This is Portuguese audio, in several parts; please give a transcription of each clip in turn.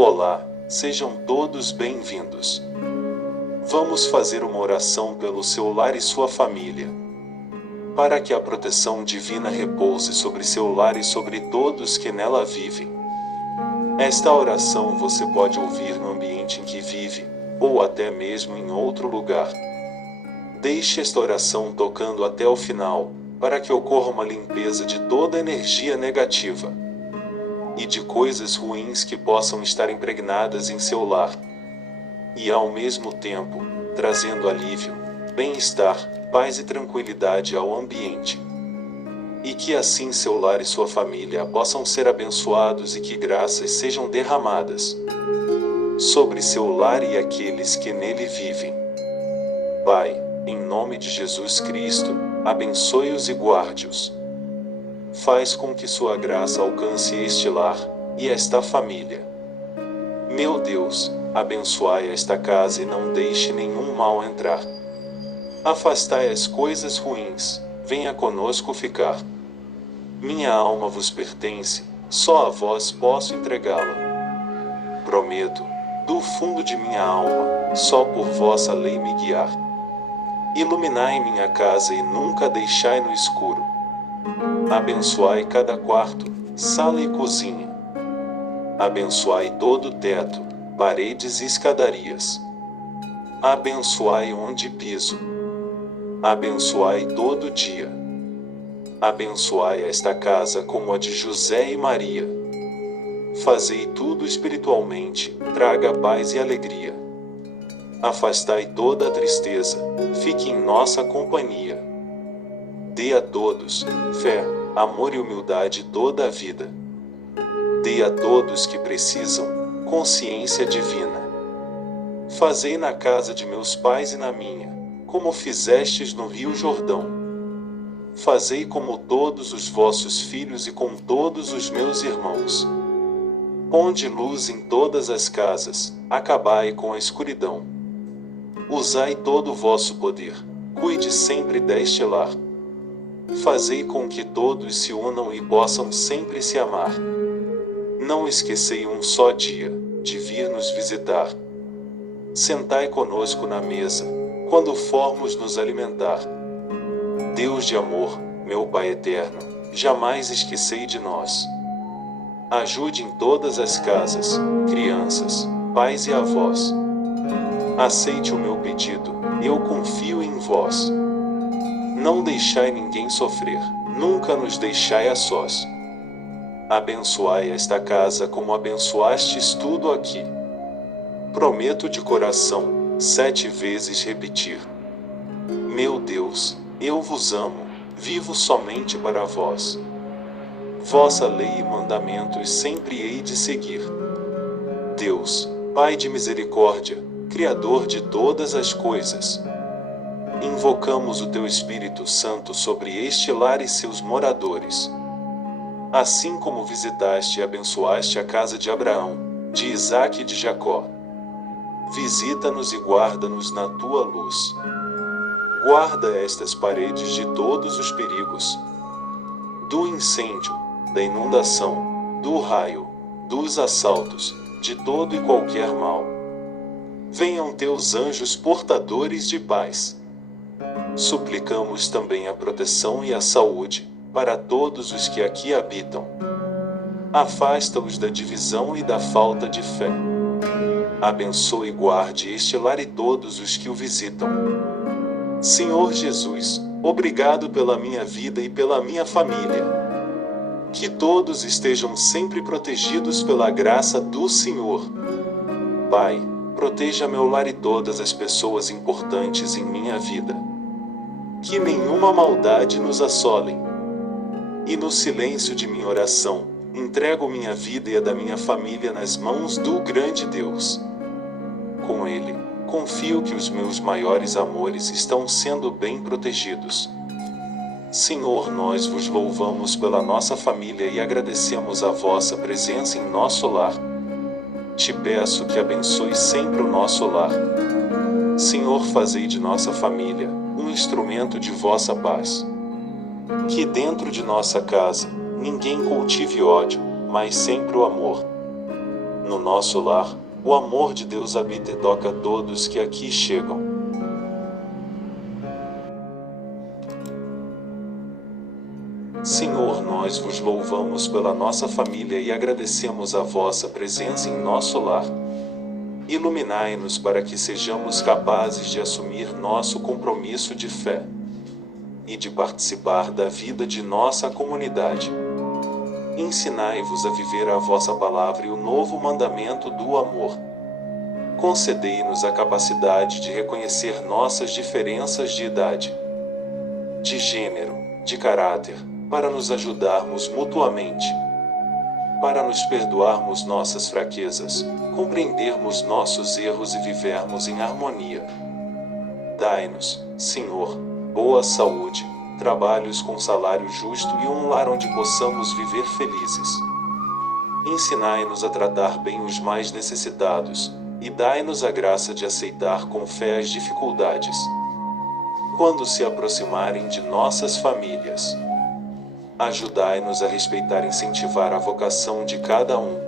Olá, sejam todos bem-vindos. Vamos fazer uma oração pelo seu lar e sua família, para que a proteção divina repouse sobre seu lar e sobre todos que nela vivem. Esta oração você pode ouvir no ambiente em que vive, ou até mesmo em outro lugar. Deixe esta oração tocando até o final, para que ocorra uma limpeza de toda energia negativa e de coisas ruins que possam estar impregnadas em seu lar, e ao mesmo tempo, trazendo alívio, bem-estar, paz e tranquilidade ao ambiente. E que assim seu lar e sua família possam ser abençoados e que graças sejam derramadas sobre seu lar e aqueles que nele vivem. Pai, em nome de Jesus Cristo, abençoe-os e guarde-os. Faz com que sua graça alcance este lar e esta família. Meu Deus, abençoai esta casa e não deixe nenhum mal entrar. Afastai as coisas ruins, venha conosco ficar. Minha alma vos pertence, só a vós posso entregá-la. Prometo, do fundo de minha alma, só por vossa lei me guiar. Iluminai minha casa e nunca deixai no escuro. Abençoai cada quarto, sala e cozinha. Abençoai todo o teto, paredes e escadarias. Abençoai onde piso. Abençoai todo dia. Abençoai esta casa como a de José e Maria. Fazei tudo espiritualmente, traga paz e alegria. Afastai toda a tristeza, fique em nossa companhia. Dê a todos fé, amor e humildade toda a vida. Dê a todos que precisam consciência divina. Fazei na casa de meus pais e na minha, como fizestes no Rio Jordão. Fazei como todos os vossos filhos e com todos os meus irmãos. Ponde luz em todas as casas, acabai com a escuridão. Usai todo o vosso poder, cuide sempre deste lar. Fazei com que todos se unam e possam sempre se amar. Não esquecei um só dia de vir nos visitar. Sentai conosco na mesa, quando formos nos alimentar. Deus de amor, meu Pai eterno, jamais esquecei de nós. Ajude em todas as casas, crianças, pais e avós. Aceite o meu pedido, eu confio em vós. Não deixai ninguém sofrer, nunca nos deixai a sós. Abençoai esta casa como abençoastes tudo aqui. Prometo de coração, 7 vezes repetir. Meu Deus, eu vos amo, vivo somente para vós. Vossa lei e mandamentos sempre hei de seguir. Deus, Pai de misericórdia, Criador de todas as coisas, invocamos o Teu Espírito Santo sobre este lar e seus moradores. Assim como visitaste e abençoaste a casa de Abraão, de Isaque e de Jacó, visita-nos e guarda-nos na Tua luz. Guarda estas paredes de todos os perigos, do incêndio, da inundação, do raio, dos assaltos, de todo e qualquer mal. Venham Teus anjos portadores de paz. Suplicamos também a proteção e a saúde para todos os que aqui habitam. Afasta-os da divisão e da falta de fé. Abençoe e guarde este lar e todos os que o visitam. Senhor Jesus, obrigado pela minha vida e pela minha família. Que todos estejam sempre protegidos pela graça do Senhor. Pai, proteja meu lar e todas as pessoas importantes em minha vida. Que nenhuma maldade nos assolem. E no silêncio de minha oração, entrego minha vida e a da minha família nas mãos do grande Deus. Com Ele, confio que os meus maiores amores estão sendo bem protegidos. Senhor, nós vos louvamos pela nossa família e agradecemos a vossa presença em nosso lar. Te peço que abençoe sempre o nosso lar. Senhor, fazei de nossa família um instrumento de vossa paz. Que dentro de nossa casa ninguém cultive ódio, mas sempre o amor. No nosso lar, o amor de Deus habita e toca todos que aqui chegam. Senhor, nós vos louvamos pela nossa família e agradecemos a vossa presença em nosso lar. Iluminai-nos para que sejamos capazes de assumir nosso compromisso de fé e de participar da vida de nossa comunidade. Ensinai-vos a viver a vossa palavra e o novo mandamento do amor. Concedei-nos a capacidade de reconhecer nossas diferenças de idade, de gênero, de caráter, para nos ajudarmos mutuamente, para nos perdoarmos nossas fraquezas, compreendermos nossos erros e vivermos em harmonia. Dai-nos, Senhor, boa saúde, trabalhos com salário justo e um lar onde possamos viver felizes. Ensinai-nos a tratar bem os mais necessitados, e dai-nos a graça de aceitar com fé as dificuldades, quando se aproximarem de nossas famílias. Ajudai-nos a respeitar e incentivar a vocação de cada um,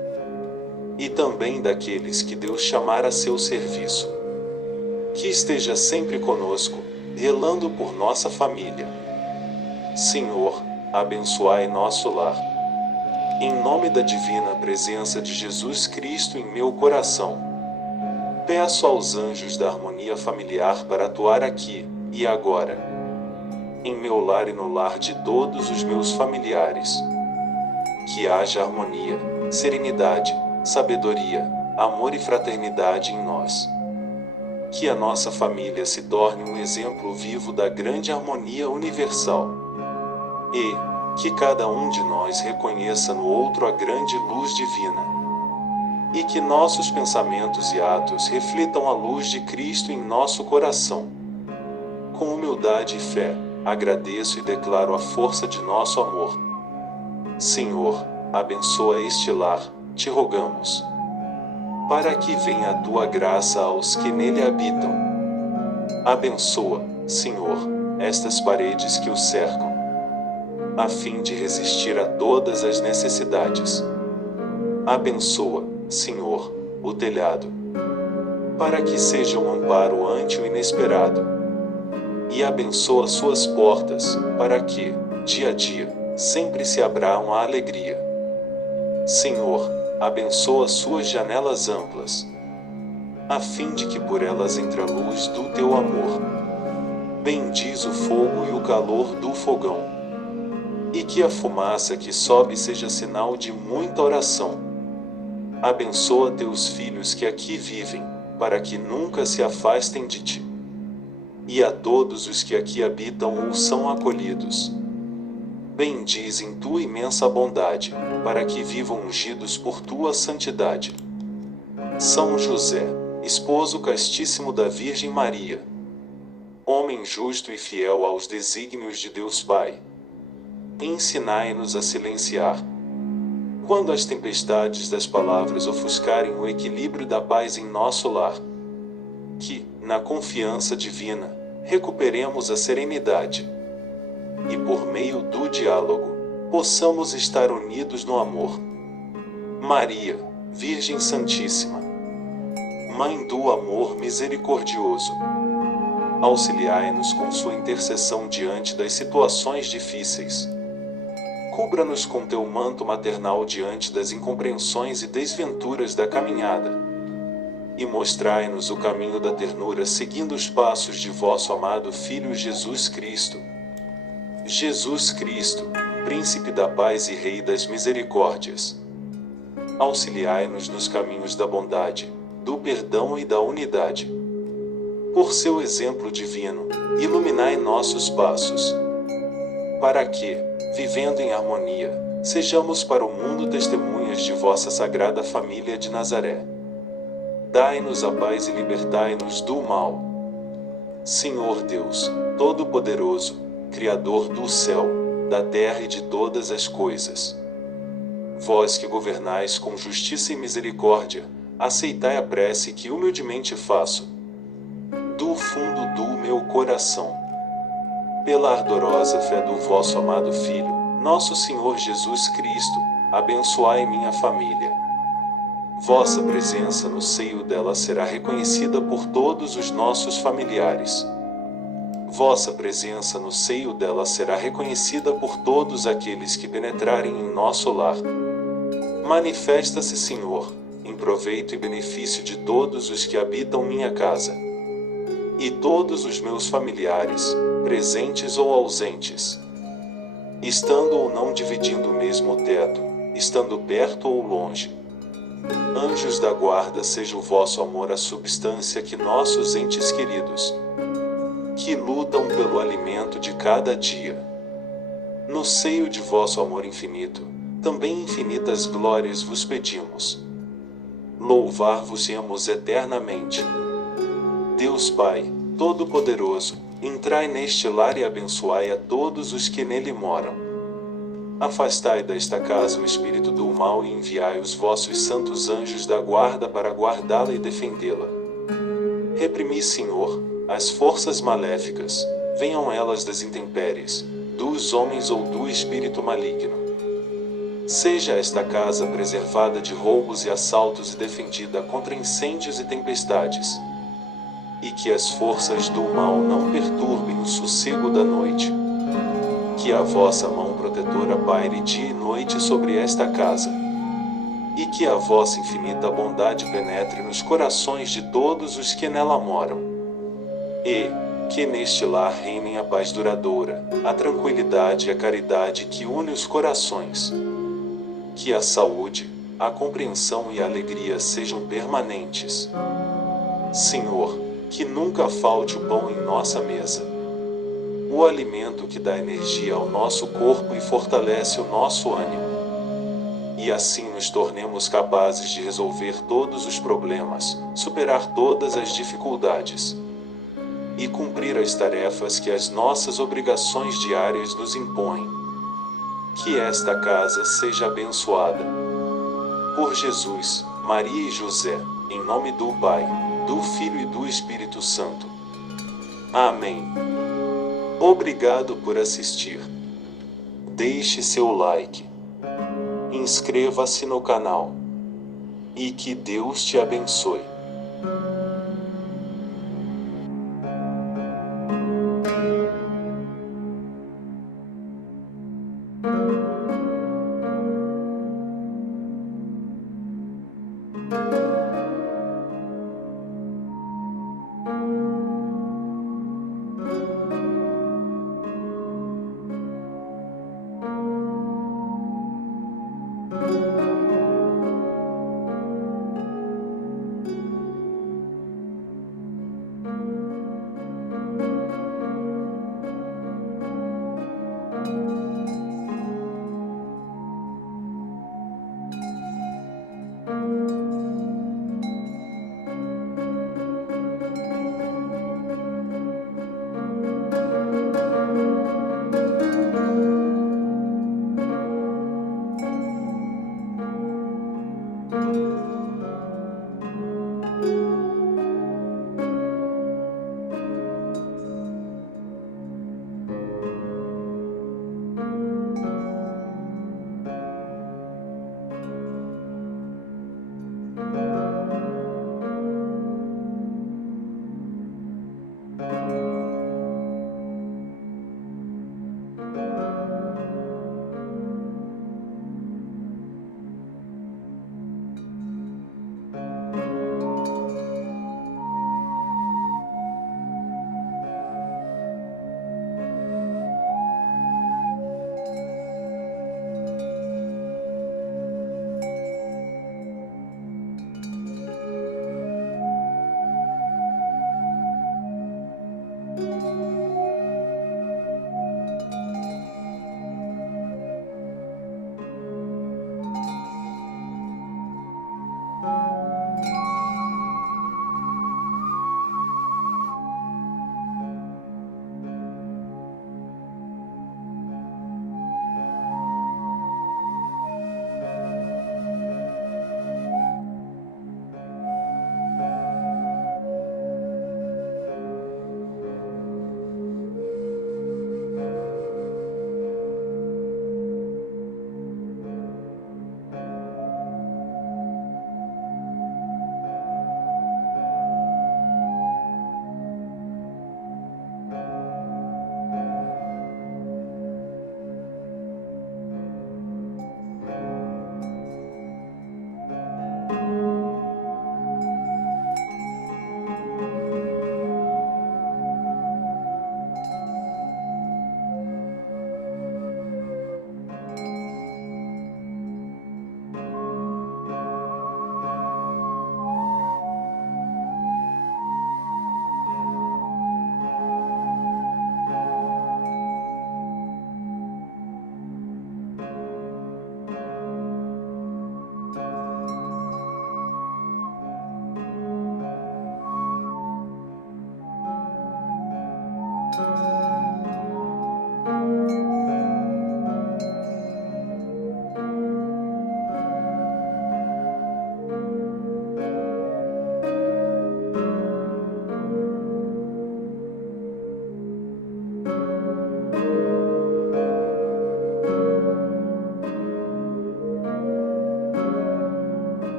e também daqueles que Deus chamar a seu serviço. Que esteja sempre conosco, zelando por nossa família. Senhor, abençoai nosso lar. Em nome da divina presença de Jesus Cristo em meu coração, peço aos anjos da harmonia familiar para atuar aqui e agora, em meu lar e no lar de todos os meus familiares. Que haja harmonia, serenidade, sabedoria, amor e fraternidade em nós. Que a nossa família se torne um exemplo vivo da grande harmonia universal. E que cada um de nós reconheça no outro a grande luz divina. E que nossos pensamentos e atos reflitam a luz de Cristo em nosso coração. Com humildade e fé, agradeço e declaro a força de nosso amor. Senhor, abençoa este lar, te rogamos, para que venha a tua graça aos que nele habitam. Abençoa, Senhor, estas paredes que o cercam, a fim de resistir a todas as necessidades. Abençoa, Senhor, o telhado, para que seja um amparo ante o inesperado. E abençoa suas portas, para que, dia a dia, sempre se abram a alegria. Senhor, abençoa suas janelas amplas, a fim de que por elas entre a luz do teu amor. Bendiz o fogo e o calor do fogão, e que a fumaça que sobe seja sinal de muita oração. Abençoa teus filhos que aqui vivem, para que nunca se afastem de ti. E a todos os que aqui habitam ou são acolhidos, bendize em tua imensa bondade, para que vivam ungidos por tua santidade. São José, esposo castíssimo da Virgem Maria, homem justo e fiel aos desígnios de Deus Pai, ensinai-nos a silenciar, quando as tempestades das palavras ofuscarem o equilíbrio da paz em nosso lar. Que, na confiança divina, recuperemos a serenidade, e por meio do diálogo, possamos estar unidos no amor. Maria, Virgem Santíssima, Mãe do amor misericordioso, auxiliai-nos com sua intercessão diante das situações difíceis. Cubra-nos com teu manto maternal diante das incompreensões e desventuras da caminhada. E mostrai-nos o caminho da ternura seguindo os passos de vosso amado Filho Jesus Cristo. Jesus Cristo, Príncipe da paz e Rei das misericórdias, auxiliai-nos nos caminhos da bondade, do perdão e da unidade. Por seu exemplo divino, iluminai nossos passos, para que, vivendo em harmonia, sejamos para o mundo testemunhas de vossa sagrada família de Nazaré. Dai-nos a paz e libertai-nos do mal. Senhor Deus, Todo-Poderoso, Criador do céu, da terra e de todas as coisas, vós que governais com justiça e misericórdia, aceitai a prece que humildemente faço, do fundo do meu coração. Pela ardorosa fé do vosso amado Filho, nosso Senhor Jesus Cristo, abençoai minha família. Vossa presença no seio dela será reconhecida por todos os nossos familiares. Vossa presença no seio dela será reconhecida por todos aqueles que penetrarem em nosso lar. Manifesta-se, Senhor, em proveito e benefício de todos os que habitam minha casa. E todos os meus familiares, presentes ou ausentes, estando ou não dividindo o mesmo teto, estando perto ou longe. Anjos da guarda, seja o vosso amor a substância que nossos entes queridos, que lutam pelo alimento de cada dia. No seio de vosso amor infinito, também infinitas glórias vos pedimos. Louvar-vos-emos eternamente. Deus Pai, Todo-Poderoso, entrai neste lar e abençoai a todos os que nele moram. Afastai desta casa o espírito do mal e enviai os vossos santos anjos da guarda para guardá-la e defendê-la. Reprimi, Senhor, as forças maléficas, venham elas das intempéries, dos homens ou do espírito maligno. Seja esta casa preservada de roubos e assaltos e defendida contra incêndios e tempestades. E que as forças do mal não perturbem o sossego da noite. Que a vossa mão protetora paire dia e noite sobre esta casa. E que a vossa infinita bondade penetre nos corações de todos os que nela moram. E que neste lar reinem a paz duradoura, a tranquilidade e a caridade que une os corações. Que a saúde, a compreensão e a alegria sejam permanentes. Senhor, que nunca falte o pão em nossa mesa, o alimento que dá energia ao nosso corpo e fortalece o nosso ânimo. E assim nos tornemos capazes de resolver todos os problemas, superar todas as dificuldades e cumprir as tarefas que as nossas obrigações diárias nos impõem. Que esta casa seja abençoada. Por Jesus, Maria e José, em nome do Pai, do Filho e do Espírito Santo. Amém. Obrigado por assistir. Deixe seu like. Inscreva-se no canal. E que Deus te abençoe.